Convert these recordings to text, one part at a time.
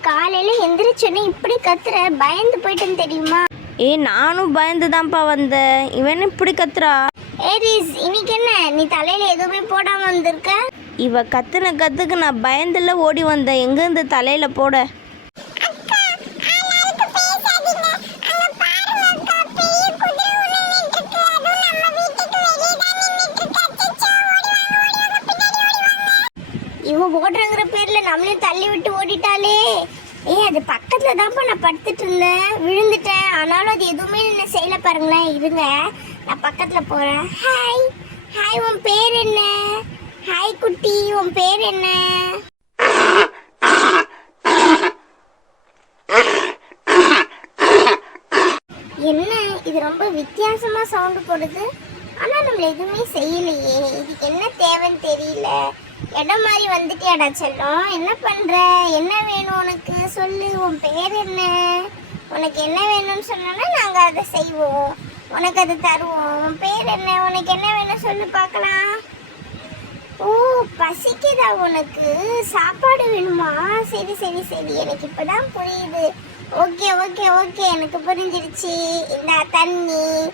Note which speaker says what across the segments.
Speaker 1: காலையில எந்திரிச்சோன்னே இப்படி கத்துற? பயந்து போயிட்டேன்னு தெரியுமா?
Speaker 2: ஏ நானும் பயந்து தான்ப்பா வந்தேன். இவன் இப்படி கத்துறா?
Speaker 1: ஏரிஸ் இன்னைக்கு என்ன? நீ தலையில எதுவுமே போடாம வந்திருக்க?
Speaker 2: இவ கத்துன கத்துக்கு நான் பயந்துல ஓடி வந்தேன். எங்கேருந்து தலையில போட?
Speaker 1: இவ ஓடுறங்கிற பேர்ல நம்மளையும் தள்ளி விட்டு ஓடிட்டாளே. ஏய் அது பக்கத்துல தான்ப்பா நான் படுத்துட்டு இருந்தேன். விழுந்துட்டேன். ஆனாலும் அது எதுவுமே என்ன செய்யல பாருங்களேன். இருங்க. நான் பக்கத்துல போறேன். ஹாய் ஹாய் உன் பேர் என்ன? ஹாய் குட்டி. உன் பேர் என்ன? என்ன? இது ரொம்ப வித்தியாசமா சவுண்ட் போடுது. ஆனா நம்மள எதுவுமே செய்யலையே. இதுக்கு என்ன தேவைன்னு தெரியல. இடம் மாதிரி வந்துட்டியாடா செல்லம். என்ன பண்ற? என்ன வேணும் உனக்கு? சொல்லு உன் பேர் என்ன? உனக்கு என்ன வேணும்னு சொன்னோன்னா நாங்க அதை செய்வோம். உனக்கு அது தருவோம். உன் பேர் என்ன? உனக்கு என்ன வேணும் சொல்லு பார்க்கலாம். ஓ பசிக்குதா உனக்கு? சாப்பாடு வேணுமா? சரி சரி சரி. எனக்கு இப்பதான் புரியுது. Okay okay okay. எனக்கு புரிஞ்சிருச்சு. இந்த தண்ணி.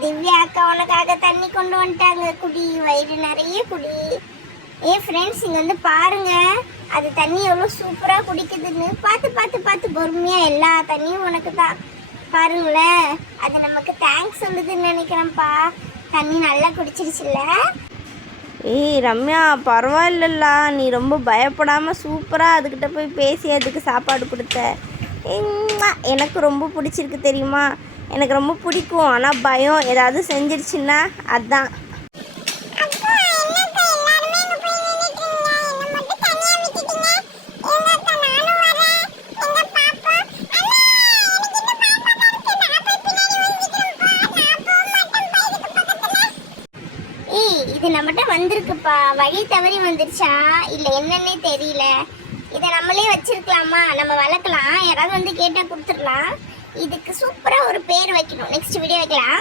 Speaker 1: திவ்யா அக்கா உனக்காக தண்ணி கொண்டு வந்துட்டாங்க. குடி வயிறு நிறைய குடி. ஏ ஃப்ரெண்ட்ஸ் இங்கே வந்து பாருங்கள் அது தண்ணி எவ்வளோ சூப்பராக குடிக்குதுன்னு. பார்த்து பார்த்து பார்த்து பொறுமையாக எல்லா தண்ணியும் உனக்கு தான் பாருங்களேன் அது நமக்கு தேங்க்ஸ் சொல்லுதுன்னு நினைக்கிறேன்ப்பா. தண்ணி நல்லா குடிச்சிருச்சுல்ல?
Speaker 2: ஏய் ரம்யா பரவாயில்லல்ல. நீ ரொம்ப பயப்படாமல் சூப்பராக அதுக்கிட்ட போய் பேசி அதுக்கு சாப்பாடு கொடுத்த. எனக்கு ரொம்ப பிடிச்சிருக்கு தெரியுமா? எனக்கு ரொம்ப பிடிக்கும். ஆனால் பயம் ஏதாவது செஞ்சிருச்சுன்னா
Speaker 1: அதுதான் இது நம்மகிட்ட வந்திருக்குப்பா. வழி தவறி வந்துருச்சா? இல்லை என்னன்னே தெரியல. இதை நம்மளே வச்சிருக்கலாமா? நம்ம வளர்க்கலாம். யாராவது வந்து கேட்டால் கொடுத்துடலாம். இதுக்கு சூப்பராக ஒரு பேர் வைக்கணும். நெக்ஸ்ட் வீடியோ வைக்கலாம்.